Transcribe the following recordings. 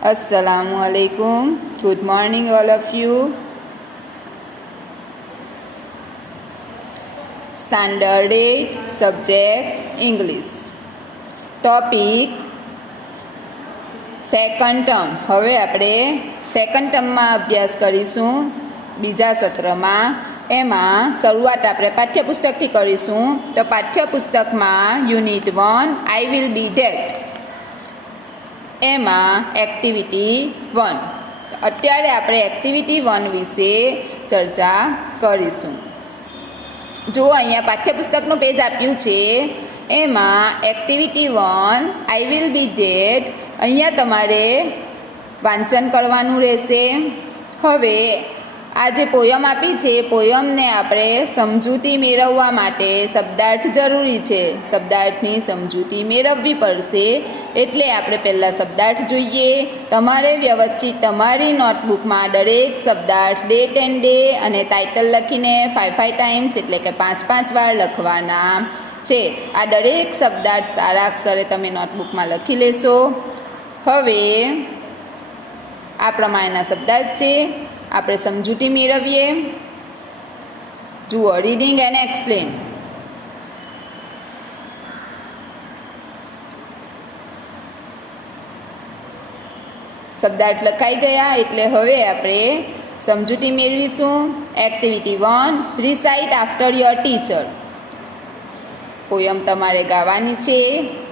Assalamualaikum. Good morning, all of you. Standard 8, subject English. Topic second term. હવે આપણે second ટર્મમાં અભ્યાસ કરીશું બીજા સત્રમાં. એમાં શરૂઆત આપણે પાઠ્યપુસ્તકથી કરીશું. તો પાઠ્યપુસ્તકમાં unit 1 I will be that, એમાં એક્ટિવિટી 1. અત્યારે આપણે એક્ટિવિટી 1 વિશે ચર્ચા કરીશું. જો અહીંયા પાઠ્યપુસ્તકનું પેજ આપ્યું છે, એમાં activity 1 I will be that, અહીંયા તમારે વાંચન કરવાનું રહેશે. હવે આ જે પોયમ આપી છે, પોયમને આપણે સમજૂતી મેળવવા માટે શબ્દાર્થ જરૂરી છે. શબ્દાર્થની સમજૂતી મેળવવી પડશે, એટલે આપણે પહેલાં શબ્દાર્થ જોઈએ. તમારે વ્યવસ્થિત તમારી નોટબુકમાં દરેક શબ્દાર્થ ડેટ એન્ડ ડે અને ટાઇટલ લખીને 5 ટાઈમ્સ એટલે કે 5 વાર લખવાના છે. આ દરેક શબ્દાર્થ સારા અક્ષરે તમે નોટબુકમાં લખી લેશો. હવે આ પ્રમાણેના શબ્દાર્થ છે, આપણે સમજૂતી મેળવીએ. જુઓ, રીડિંગ એન્ડ એક્સપ્લેન. શબ્દાર્થ લખાઈ ગયા એટલે હવે આપણે સમજૂતી મેળવીશું. Activity 1, recite after your teacher. Poem તમારે ગાવાની છે.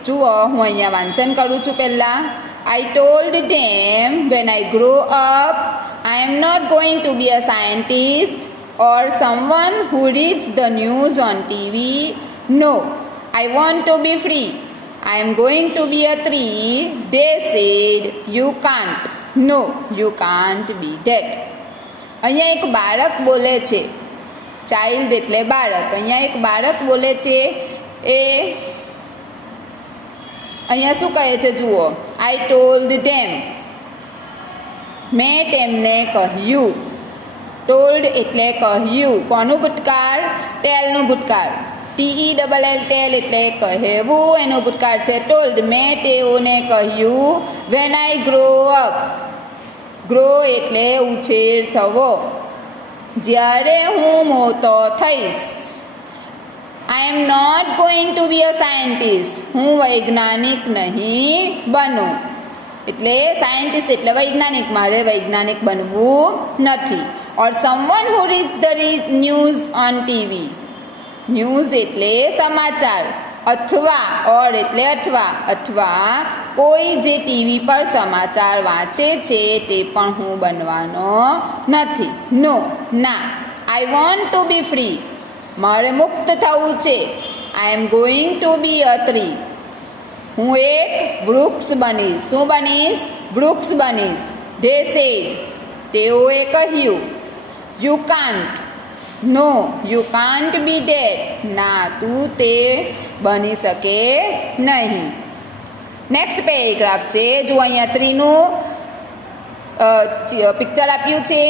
જુઓ, હું અહીંયા વાંચન કરું છું. પહેલાં I told them when I grow up, I am not going to be a scientist or someone who reads the news on TV. No, I want to be free. I am going to be a tree. They said, you can't. No, you can't be that. અહીંયા એક બાળક બોલે છે. Child એટલે બાળક. અહીંયા એક બાળક બોલે છે. એ અહીંયા શું કહે છે? જુઓ, આઈ ટોલ્ડ ધેમ, મેં તેમને કહ્યું. ટોલ્ડ એટલે કહ્યું. કોનું ભૂતકાળ? ટેલનું ભૂતકાળ. TELL ટેલ એટલે કહેવું, એનું ભૂતકાળ છે ટોલ્ડ. મેં તેઓને કહ્યું. When I grow up, grow એટલે ઉછેર થવો. જ્યારે હું મોટો થઈશ. I am not going to be a scientist. હું વૈજ્ઞાનિક નહીં બનું. એટલે સાયન્ટિસ્ટ એટલે વૈજ્ઞાનિક, મારે વૈજ્ઞાનિક બનવું નથી. ઓર someone who reads the news on TV. News એટલે સમાચાર. અથવા, ઓર એટલે અથવા, અથવા કોઈ જે ટીવી પર સમાચાર વાંચે છે તે પણ હું બનવાનો નથી. નો, ના. I want to be free. મારે મુક્ત થવું છે. I am going to be a tree. હું એક વૃક્ષ બનીશ. શું બનીશ? વૃક્ષ બનીશ. ધે સેડ, તેઓએ કહ્યું. You can't, no, you can't be that. ના, તું તે બની શકે નહીં. નેક્સ્ટ પેરેગ્રાફ છે. જો અહીંયા ટ્રીનું પિક્ચર આપ્યું છે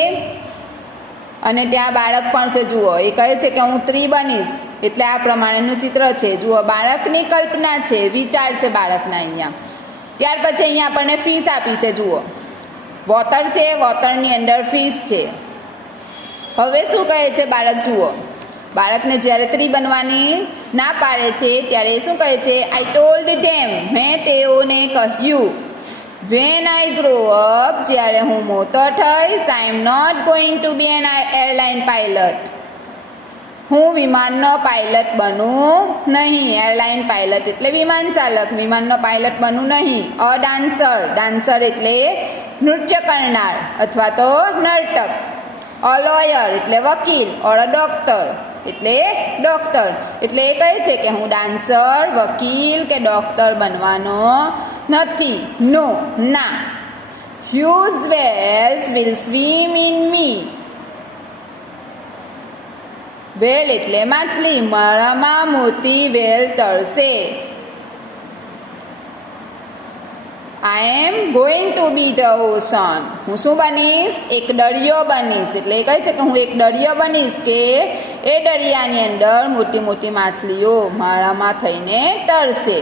અને ત્યાં બાળક પણ છે. જુઓ, એ કહે છે કે હું ટ્રી બનીશ. એટલે આ પ્રમાણેનું ચિત્ર છે. જુઓ, બાળકની કલ્પના છે, વિચાર છે બાળકના અહીંયા. ત્યાર પછી અહીંયા આપણને ફિશ આપી છે. જુઓ, વોટર છે, વોટરની અંદર ફિશ છે. હવે શું કહે છે બાળક? જુઓ, બાળકને જ્યારે ટ્રી બનવાની ના પાડે છે ત્યારે શું કહે છે? આઈ ટોલ્ડ ધેમ, મેં તેઓને કહ્યું. વેન આઈ ગ્રો અપ, જ્યારે હું મોટો થઈશ. I am not going to be an airline pilot. હું વિમાનનો પાયલટ બનું નહીં. એરલાઇન પાયલટ એટલે વિમાન ચાલક, વિમાનનો પાયલટ બનું નહીં. અ ડાન્સર, ડાન્સર એટલે નૃત્ય કરનાર અથવા તો નર્તક. અ લોયર એટલે વકીલ. ઓર અ ડૉક્ટર એટલે ડૉક્ટર. એટલે એ કહે છે કે હું ડાન્સર, વકીલ કે ડૉક્ટર બનવાનો નથી. નો, ના. Huge whales will swim in me. Whale એટલે માછલી. મારામાં મોતી વેલ તરશે. I am going to be the ocean. હું શું બનીશ? એક દરિયો બનીશ. એટલે એ કહે છે કે હું એક દરિયો બનીશ કે એ દરિયાની અંદર મોટી મોટી માછલીઓ મારામાં થઈને તરશે.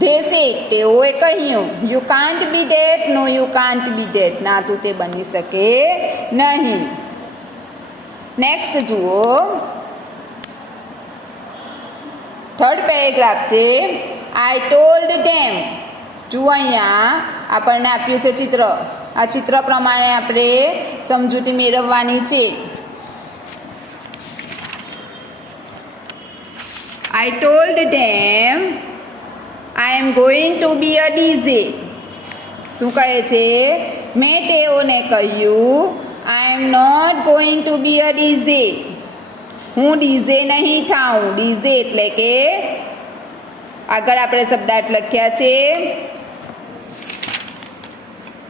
ધે સેડ તેઓએ કહ્યું. You can't be that. No you can't be that ના તું તે બની શકે નહીં. નેક્સ્ટ જુઓ, થર્ડ પેરેગ્રાફ છે. આઈ ટોલ્ડ ધેમ. જુઓ અહીંયા આપણને આપ્યું છે ચિત્ર. આ ચિત્ર પ્રમાણે આપણે સમજૂતી મેળવવાની છે. I told them I am going to be a DJ. શું કહે છે? મેં તેઓને કહ્યું I am not going to be a DJ. હું ડીજે નહીં થાઉં. ડીજે એટલે કે આગળ આપણે શબ્દાર્થ લખ્યા છે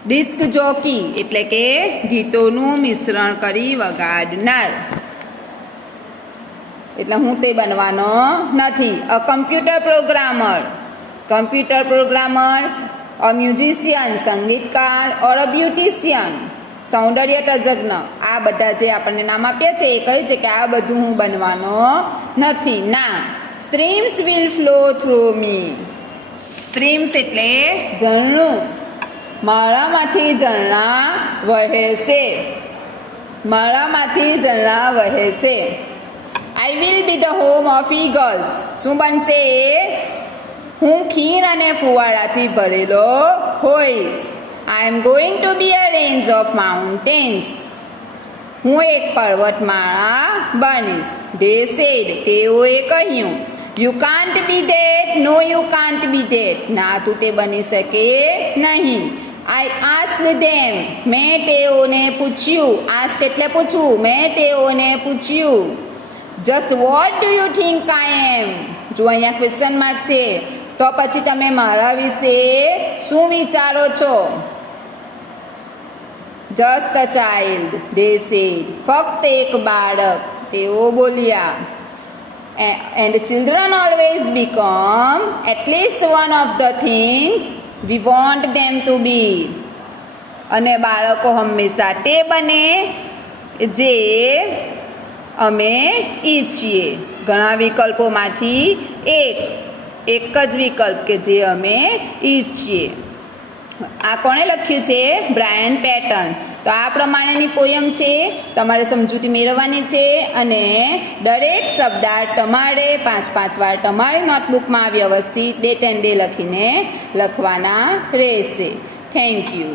ડિસ્ક જોકી એટલે કે ગીતોનું મિશ્રણ કરી વગાડનાર. એટલે હું તે બનવાનો નથી. A computer programmer. Computer programmer. A musician સંગીતકાર. ઓર અ બ્યુટિશિયન સૌંદર્ય તજજ્ઞ. આ બધા જે આપણને નામ આપ્યા છે એ કહે છે કે આ બધું હું બનવાનો નથી. ના. Streams will flow through me. Streams એટલે ઝરણું. મારામાંથી ઝરણા વહેશે. મારામાંથી ઝરણા વહેશે. I will be the home of eagles. શું બનશે? હું ખીણ અને ફુવારાથી ભરેલો હોઈશ. I am going to be a range of mountains. હું એક પર્વતમાળા બનીશ. ધે સેડ તેઓએ કહ્યું. You can't be that. No you can't be that ના તું તે બની શકે નહીં. I asked them. મેં તેઓને પૂછ્યું. આસ્ક એટલે પૂછવું. મેં તેઓને પૂછ્યું. Just what do you think I am. જો અહીંયા ક્વેશ્ચન માર્ક છે તો પછી તમે મારા વિશે શું વિચારો છો? Just a child they said. ફક્ત એક બાળક તેઓ બોલ્યા. And children always become at least one of the things we want them to be. અને બાળકો હંમેશા તે બને જે અમે ઈચ્છીએ. ઘણા વિકલ્પોમાંથી એક જ વિકલ્પ કે જે અમે ઈચ્છીએ. આ કોણે લખ્યું છે? Brian pattern. તો આ પ્રમાણેની પોયમ છે. તમારે સમજૂતી મેળવવાની છે અને દરેક શબ્દાર્થ તમારે 5-5 વાર તમારી નોટબુકમાં વ્યવસ્થિત ડેટ એન્ડ ડે લખીને લખવાના રહેશે. Thank you.